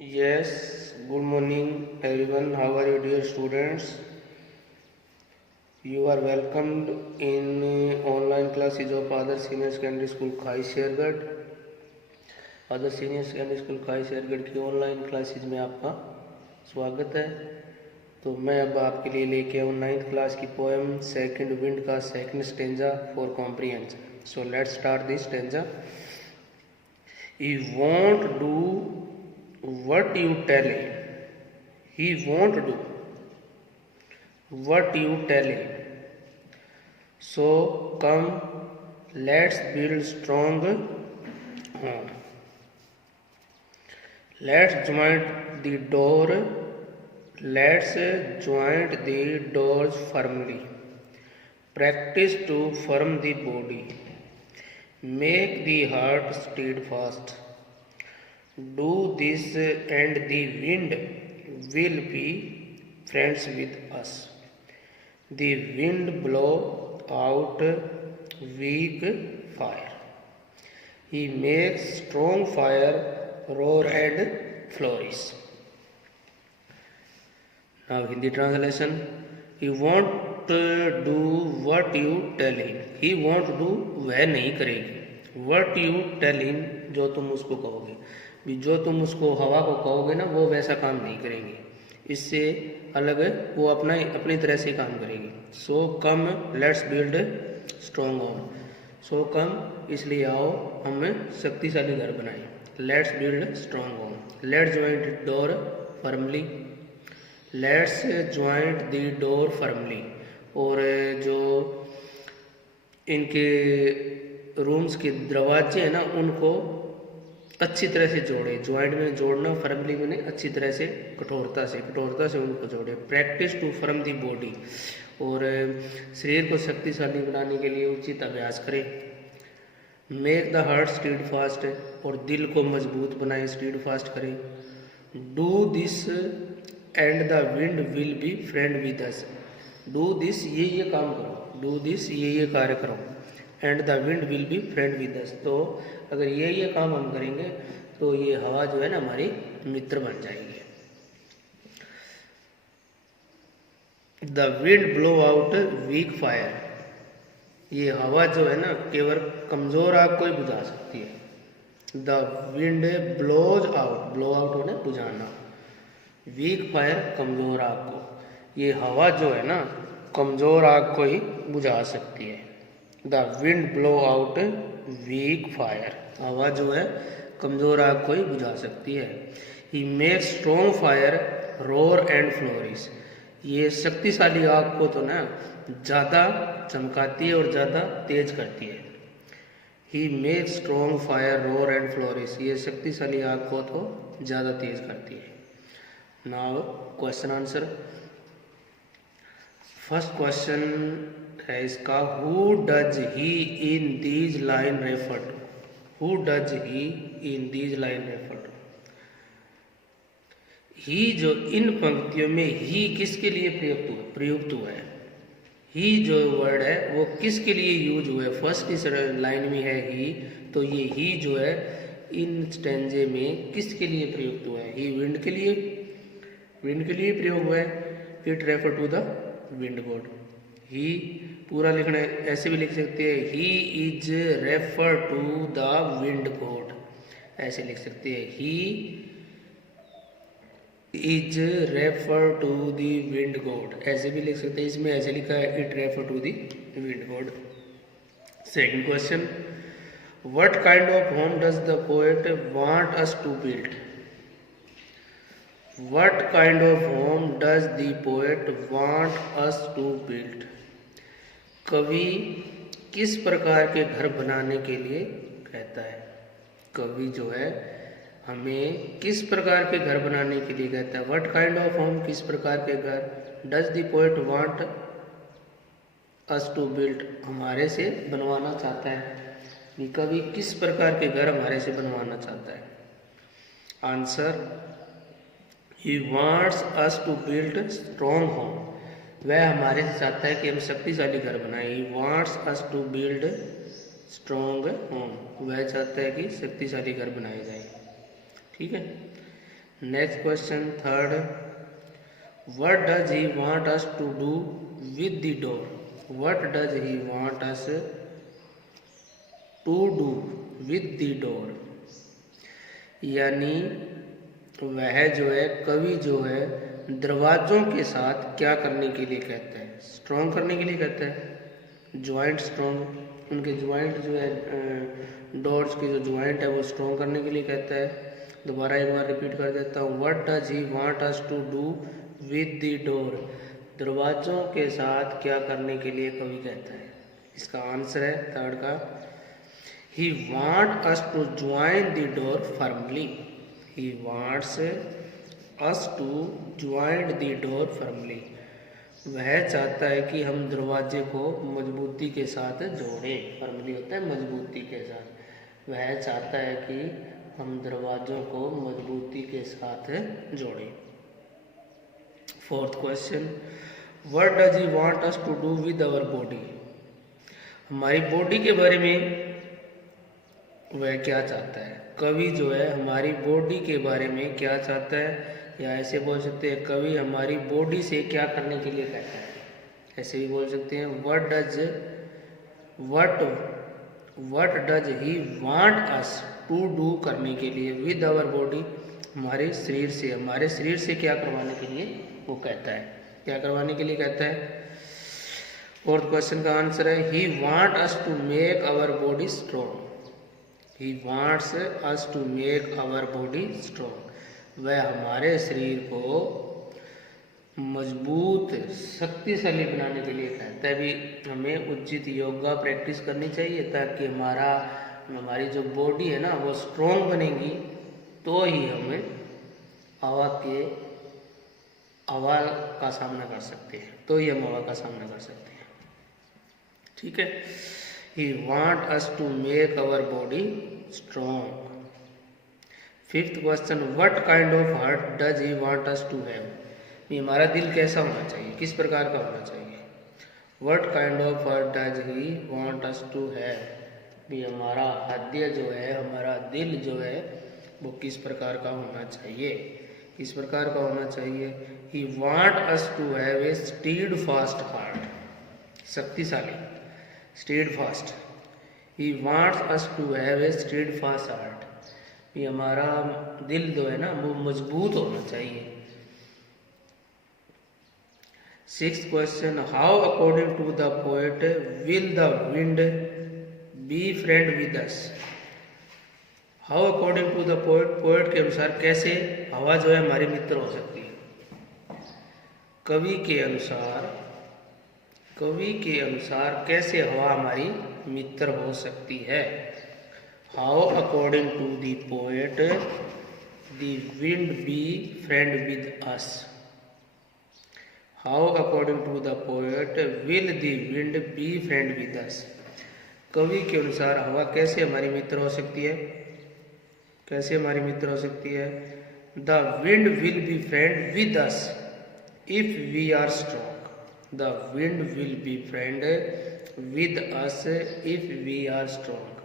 Yes, good morning everyone. How are you, dear students? You are welcomed in online classes of Other Senior Secondary School खाई Shergarh. Other senior secondary school खाई शेरगढ़ की online classes में आपका स्वागत है। तो मैं अब आपके लिए लेके आऊँ 9th क्लास की पोएम सेकंड विंड का second stanza for comprehension. So let's start this stanza. He won't do what you tell him. He won't do what you tell him. So come, let's build strong home. Let's joint the door. Let's joint the doors firmly. Practice to firm the body. Make the heart steadfast. Do this and the wind will be friends with us. The wind blow out weak fire. He makes strong fire roar and flourish. Now Hindi translation. He won't do what you tell him. He won't do वह नहीं करेगी। What you tell him जो तुम उसको कहोगे, भी जो तुम उसको हवा को कहोगे ना वो वैसा काम नहीं करेगी, इससे अलग वो अपनी तरह से काम करेगी। So come let's build strong home. So come इसलिए आओ हम शक्तिशाली घर बनाएं। Let's build strong home. Let's joint door firmly. Let's joint the door firmly. और जो इनके रूम्स के दरवाजे हैं ना उनको अच्छी तरह से जोड़े। ज्वाइंट में जोड़ना, फर्मली में अच्छी तरह से कठोरता से उनको जोड़े। Practice to firm the body. और शरीर को शक्तिशाली बनाने के लिए उचित अभ्यास करें। Make the heart stead fast. और दिल को मजबूत बनाए, स्टीड फास्ट करें। Do this and the wind will be friend with us. Do this ये काम करो, डू दिस ये कार्य करो, and the wind will be friend with अस। तो अगर ये काम हम करेंगे तो ये हवा जो है ना हमारी मित्र बन जाएगी। The wind blow out weak fire. ये हवा जो है ना केवल कमजोर आग को ही बुझा सकती है। The wind blows out, blow out होने बुझाना, वीक फायर कमजोर आग को। ये हवा जो है ना कमजोर आग को ही बुझा सकती है। The wind blow out weak fire. हवा जो है कमजोर आग को ही बुझा सकती है। He make strong fire roar and flourish. ये शक्तिशाली आग को तो ना ज़्यादा चमकाती है और ज़्यादा तेज करती है। He make strong fire roar and flourish. ये शक्तिशाली आग को तो ज़्यादा तेज करती है। Now question answer. First question है इसका, who does he in these line refer to. Who does he in these line refer to. He जो इन पंक्तियों में ही किसके लिए प्रयुक्त हुआ है। ही जो वर्ड है वो किसके लिए यूज हुआ है। फर्स्ट इस लाइन में है ही, तो ये ही जो है इन स्टेंजे में किसके लिए प्रयुक्त हुआ है। ही विंड के लिए, विंड के लिए प्रयोग हुआ है। It refer to the wind god. He पूरा लिखना ऐसे भी लिख सकते हैं, he is refer to the wind god, ऐसे लिख सकते हैं। He is refer to the wind god, ऐसे भी लिख सकते हैं। इसमें ऐसे लिखा है, it refer to the wind god. Second question, what kind of home does the poet want us to build. What kind of home does the poet want us to build? कवि किस प्रकार के घर बनाने के लिए कहता है। कवि जो है हमें किस प्रकार के घर बनाने के लिए कहता है। What kind of home, किस प्रकार के घर। Does the poet want us to build, हमारे से बनवाना चाहता है। कवि किस प्रकार के घर हमारे से बनवाना चाहता है। Answer, He wants us to build strong home. वह हमारे से चाहता है कि हम शक्तिशाली घर बनाएं। He wants us to build strong home. वह चाहता है कि शक्तिशाली घर बनाए जाए। ठीक है। Next question third, what does he want us to do with the door? What does he want us to do with the door? यानी वह जो है, कवि जो है, दरवाजों के साथ क्या करने के लिए कहता है? स्ट्रॉन्ग करने के लिए कहता है, ज्वाइंट स्ट्रॉन्ग, उनके ज्वाइंट जो है, डोर्स के जो ज्वाइंट है वो स्ट्रॉन्ग करने के लिए कहता है। दोबारा एक बार रिपीट कर देता हूँ, what does he want us to do with the door? दरवाजों के साथ क्या करने के लिए कवि कहता है? इसका आंसर है थर्ड का, he want us to join the door firmly. He wants us to join the door firmly. वह चाहता है कि हम दरवाजे को मजबूती के साथ जोड़ें। फर्मली होता है मजबूती के साथ। वह चाहता है कि हम दरवाजों को मजबूती के साथ जोड़ें। Fourth question, what does he want us to do with our body? हमारी बॉडी के बारे में वह क्या चाहता है? कवि जो है हमारी बॉडी के बारे में क्या चाहता है, या ऐसे बोल सकते हैं कवि हमारी बॉडी से क्या करने के लिए कहता है। ऐसे भी बोल सकते हैं, what does he want us to do करने के लिए विद आवर बॉडी, हमारे शरीर से क्या करवाने के लिए वो कहता है, क्या करवाने के लिए कहता है। फोर्थ क्वेश्चन का आंसर है, he want us to make our body strong. He wants us to make our body strong. वह हमारे शरीर को मजबूत, शक्तिशाली बनाने के लिए कहता है। भी हमें उचित योगा प्रैक्टिस करनी चाहिए ताकि हमारी जो बॉडी है ना वो स्ट्रॉन्ग बनेगी, तो ही हमें हवा का सामना कर सकते हैं, तो ही हम हवा का सामना कर सकते हैं। ठीक है, he want us to make our body strong. Fifth question, what kind of heart does he want us to have? हमारा दिल कैसा होना चाहिए, किस प्रकार का होना चाहिए? What kind of heart does he want us to have? भी हमारा हृदय जो है, हमारा दिल जो है वो किस प्रकार का होना चाहिए, किस प्रकार का होना चाहिए? He want us to have a steadfast heart, शक्तिशाली, steadfast. He wants us to have a steadfast heart. ये हमारा दिल जो है ना वो मजबूत होना चाहिए। Sixth question, how according to the poet will the wind be friend with us? How according to the poet, poet के अनुसार कैसे हवा जो है हमारे मित्र हो सकती है? कवि के अनुसार कैसे हवा हमारी मित्र हो सकती है? How according to the poet the wind be friend with us? How according to the poet will the wind be friend with us? कवि के अनुसार हवा कैसे हमारी मित्र हो सकती है? कैसे हमारी मित्र हो सकती है? The wind will be friend with us if we are strong. The wind will be friend with us if we are strong.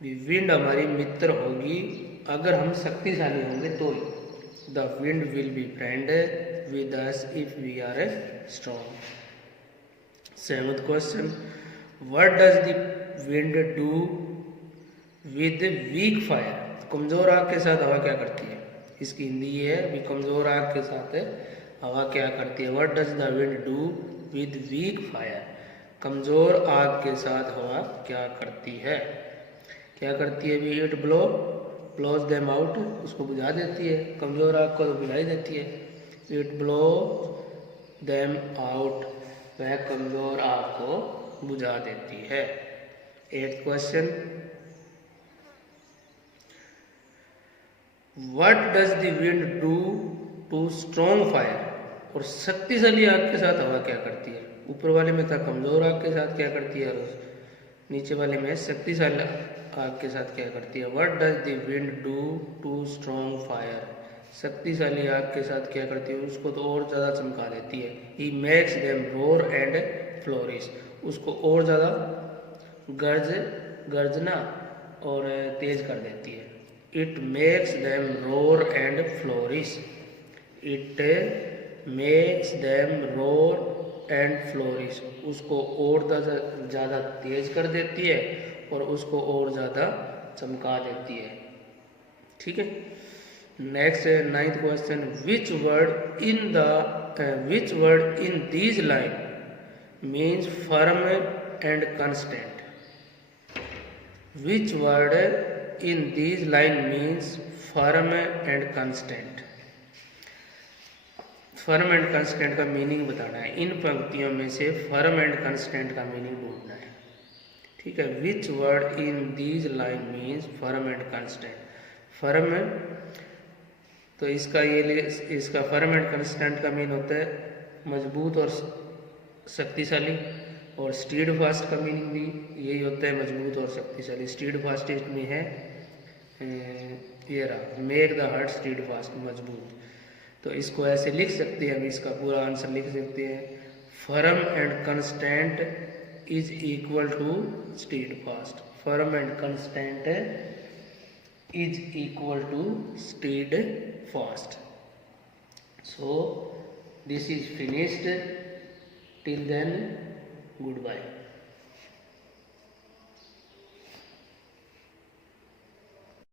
Wind हमारी मित्र होगी अगर हम शक्तिशाली होंगे तो ही। The wind will be friend with us if we are strong. Seventh question, what does the wind do with weak fire? कमजोर आग के साथ हवा क्या करती है? इसकी हिंदी ये है, भी कमजोर आग के साथ हवा क्या करती है? What does the wind do with weak fire? कमजोर आग के साथ हवा क्या करती है? क्या करती है? भी इट ब्लोज देम आउट, उसको बुझा देती है। कमजोर आग को तो बुझा ही देती है। इट ब्लोज देम आउट, वह कमजोर आग को बुझा देती है। Eighth question, what does the wind do to strong fire? और शक्तिशाली आग के साथ हवा क्या करती है? ऊपर वाले में था कमजोर आग के साथ क्या करती है, और नीचे वाले में शक्तिशाली आग के साथ क्या करती है? What does the wind do to strong fire? शक्तिशाली आग के साथ क्या करती है? उसको तो और ज़्यादा चमका देती है। He makes them roar and flourish, उसको और ज़्यादा गर्जना और तेज कर देती है। It makes them roar and flourish. It makes them roar and flourish. उसको और ज़्यादा तेज कर देती है और उसको और ज़्यादा चमका देती है। ठीक है। नेक्स्ट है 9th question, which word in these line means firm and constant? Which word in these line means firm and constant? Firm and constant का मीनिंग बताना है। इन पंक्तियों में से फर्म एंड कंस्टेंट का मीनिंग ढूंढना है। ठीक है। Which word in these line means firm and constant? Firm, तो इसका फर्म एंड कंस्टेंट का मीन होता है मजबूत और शक्तिशाली, और स्टीड फास्ट का मीनिंग भी यही होता है, मजबूत और शक्तिशाली। स्टीड फास्ट में है ये रहा, make the heart stead fast, मजबूत। तो इसको ऐसे लिख सकते हैं, हम इसका पूरा आंसर लिख सकते हैं, firm and constant is equal to steadfast. Firm and constant is equal to speed fast. So this is finished. Till then, goodbye.